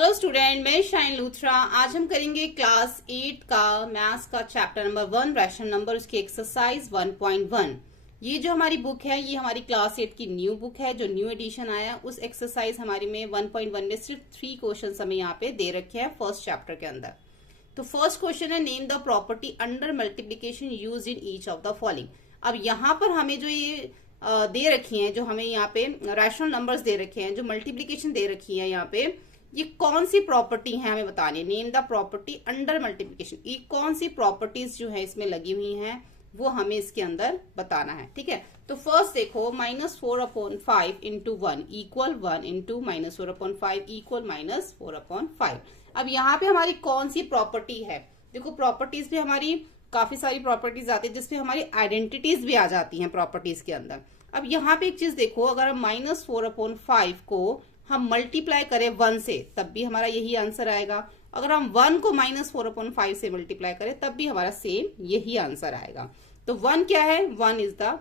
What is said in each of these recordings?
Hello student, मैं shine Luthra. आज हम करेंगे क्लास 8 का मैथ्स का चैप्टर नंबर 1 रैशनल नंबर, उसकी एक्सरसाइज 1.1। ये जो हमारी बुक है ये हमारी क्लास 8 की न्यू बुक है जो न्यू एडिशन आया। उस एक्सरसाइज हमारी में 1.1 में सिर्फ 3 क्वेश्चन हमें यहाँ पे दे रखे हैं फर्स्ट चैप्टर के अंदर। तो फर्स्ट क्वेश्चन है name the property under multiplication use in each of the following. अब यहाँ पर हमें जो ये दे रखी हैं, जो हमें यहाँ पे रैशनल नंबर्स दे रखे हैं, जो मल्टीप्लीकेशन दे रखी है यहाँ पे, ये कौन सी प्रॉपर्टी है हमें बतानी है। Name the property under multiplication, ये कौन सी प्रॉपर्टीज जो है इसमें लगी हुई हैं वो हमें इसके अंदर बताना है। ठीक है, तो फर्स्ट देखो -4/5 इंटू 1 इक्वल 1 इंटू -4/5 इक्वल -4/5। अब यहाँ पे हमारी कौन सी प्रॉपर्टी है? देखो प्रॉपर्टीज भी हमारी काफी सारी प्रॉपर्टीज आती है जिसमें हमारी आइडेंटिटीज भी आ जाती हैं प्रॉपर्टीज के अंदर। अब यहाँ पे एक चीज देखो, अगर हम -4/5 को हम मल्टीप्लाई करें 1 से तब भी हमारा यही आंसर आएगा। अगर हम 1 को -4/5 से मल्टीप्लाई करें तब भी हमारा सेम यही आंसर आएगा। तो 1 क्या है? 1 इज द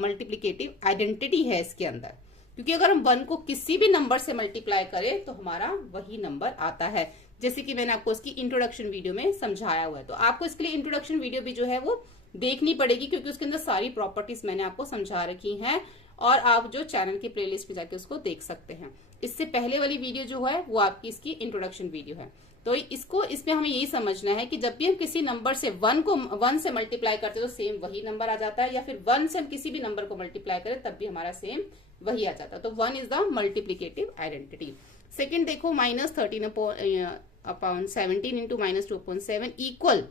मल्टीप्लीकेटिव आइडेंटिटी है इसके अंदर, क्योंकि अगर हम 1 को किसी भी नंबर से मल्टीप्लाई करें तो हमारा वही नंबर आता है, जैसे कि मैंने आपको इसकी इंट्रोडक्शन वीडियो में समझाया हुआ है। तो आपको इसके लिए इंट्रोडक्शन वीडियो भी जो है वो देखनी पड़ेगी, क्योंकि उसके अंदर सारी प्रॉपर्टीज मैंने आपको समझा रखी हैं और आप जो चैनल की प्लेलिस्ट में जाके उसको देख सकते हैं। इससे पहले वाली वीडियो जो है वो आपकी इसकी इंट्रोडक्शन वीडियो है। तो इसमें हमें यही समझना है कि जब भी हम किसी नंबर से 1 से मल्टीप्लाई करते हैं तो सेम वही नंबर आ जाता है, या फिर 1 से हम किसी भी नंबर को मल्टीप्लाई करें तब भी हमारा सेम वही आ जाता है। तो 1 is the multiplicative identity. Second देखो -13/17 इंटू -2/7 इक्वल।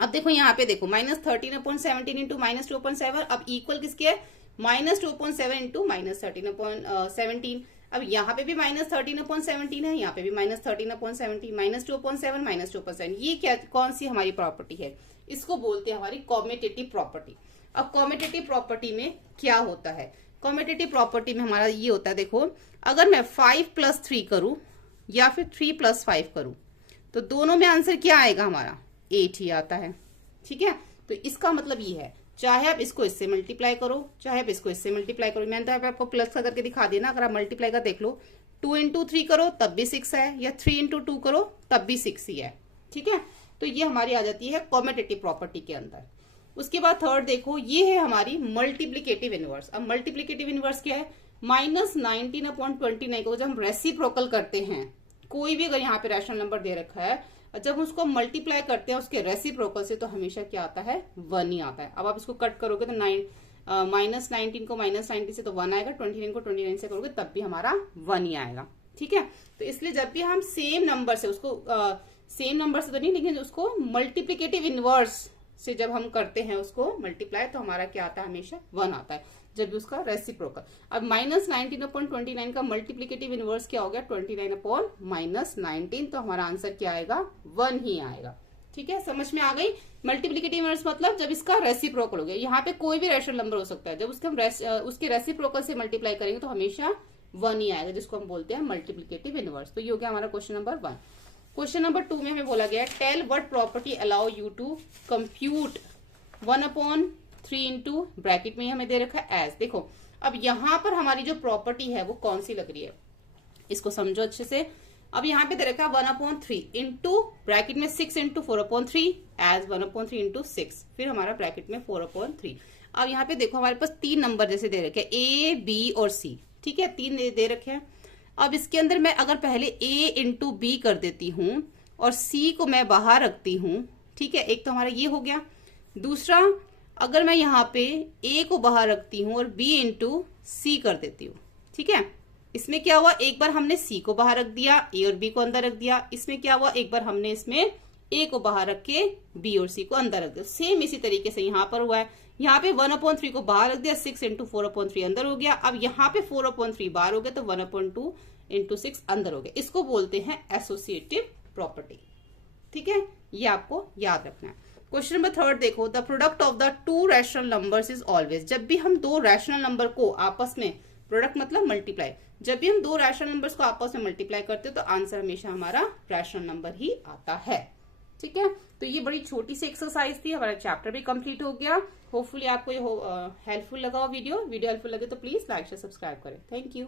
अब देखो यहाँ पे देखो -13/17 इंटू -2/7, अब इक्वल किसके है? -2/7 इंटू -13/17। अब यहाँ पे भी -13/17 है, यहाँ पे भी -13/17, -2/7 -2/7। ये क्या, कौन सी हमारी प्रॉपर्टी है? इसको बोलते हैं हमारी कॉम्यूटेटिव प्रॉपर्टी। अब कॉम्यूटेटिव प्रॉपर्टी में क्या होता है? कॉम्यूटेटिव प्रॉपर्टी में हमारा ये होता है, देखो अगर मैं 5+3 करूं या फिर 3+5 करूं तो दोनों में आंसर क्या आएगा? हमारा 8 ही आता है। ठीक है, तो इसका मतलब ये है, चाहे आप इसको इससे मल्टीप्लाई करो चाहे आप इसको इससे मल्टीप्लाई करो। मैंने तो आपको प्लस का करके दिखा दिया ना। अगर आप मल्टीप्लाई का देख लो, 2 इंटू 3 करो तब भी 6 है, या 3 इंटू 2 करो तब भी 6 ही है। ठीक है, तो ये हमारी आ जाती है कॉम्यूटेटिव प्रॉपर्टी के अंदर। उसके बाद थर्ड देखो, ये है हमारी मल्टीप्लीकेटिव इनवर्स। अब मल्टीप्लीकेटिव इनवर्स क्या है? -19/29 को जब हम रेसिप्रोकल करते हैं, कोई भी अगर यहाँ पे रैशनल नंबर दे रखा है, जब उसको मल्टीप्लाई करते हैं उसके रेसिप्रोकल से, तो हमेशा क्या आता है? 1 ही आता है। अब आप इसको कट करोगे तो -19 को -90 से तो 1 आएगा, 29 को 29 से करोगे तब भी हमारा 1 ही आएगा। ठीक है, तो इसलिए जब भी हम सेम नंबर से उसको सेम नंबर से तो नहीं, लेकिन उसको मल्टीप्लीकेटिव इनवर्स से जब हम करते हैं उसको मल्टीप्लाई, तो हमारा क्या आता है? हमेशा 1 आता है, जब भी उसका रेसिप्रोकल। अब -19/29 का मल्टीप्लीकेटिव इनवर्स क्या हो गया? 29/-19, तो हमारा आंसर क्या आएगा? 1 ही आएगा। ठीक है, समझ में आ गई? मल्टीप्लीकेटिव इनवर्स मतलब जब इसका रेसिप्रोकल हो गया। यहाँ पे कोई भी रैशनल नंबर हो सकता है, जब उसके रेसिप्रोकल से मल्टीप्लाई करेंगे तो हमेशा 1 ही आएगा, जिसको हम बोलते हैं मल्टीप्लीकेटिव इनवर्स। तो ये हो गया हमारा क्वेश्चन नंबर 1। क्वेश्चन नंबर 2 में हमें बोला गया tell what property allow you to compute 1/3 into bracket में हमें दे रखा है एज। देखो अब यहाँ पर हमारी जो प्रॉपर्टी है वो कौन सी लग रही है, इसको समझो अच्छे से। अब यहाँ पे दे रखा है 1/3 इंटू ब्रैकेट में 6 इंटू 4/3 एज 1/3 इंटू 6, फिर हमारा ब्रैकेट में 4/3। अब यहाँ पे देखो हमारे पास 3 नंबर जैसे दे रखे हैं, A, B और C। ठीक है, 3 दे रखे हैं। अब इसके अंदर मैं अगर पहले A इंटू B कर देती हूँ और C को मैं बाहर रखती हूँ, ठीक है, एक तो हमारा ये हो गया। दूसरा, अगर मैं यहाँ पे A को बाहर रखती हूँ और B इंटू C कर देती हूँ, ठीक है, इसमें क्या हुआ? एक बार हमने C को बाहर रख दिया, A और B को अंदर रख दिया। इसमें क्या हुआ? एक बार हमने इसमें A को बाहर रख के B और C को अंदर रख दिया। सेम इसी तरीके से यहाँ पर हुआ है। यहाँ पे 1/3 को बाहर रख दिया, 6 इंटू 4/3 अंदर हो गया। अब यहाँ पे 4/3 बाहर हो गया तो 1/2 इंटू 6 अंदर हो गया। इसको बोलते हैं एसोसिएटिव प्रॉपर्टी। ठीक है, ये आपको याद रखना है। क्वेश्चन नंबर 3 देखो, the product of the 2 rational numbers is always. जब भी हम 2 रैशनल नंबर को आपस में, प्रोडक्ट मतलब मल्टीप्लाई, जब भी हम 2 रैशनल नंबर्स को आपस में मल्टीप्लाई करते हैं तो आंसर हमेशा हमारा रैशनल नंबर ही आता है। ठीक है, तो ये बड़ी छोटी सी एक्सरसाइज थी, हमारा चैप्टर भी कंप्लीट हो गया। होपफुली आपको ये हेल्पफुल लगा वीडियो हेल्पफुल लगे तो प्लीज लाइक शेयर सब्सक्राइब करें। Thank you.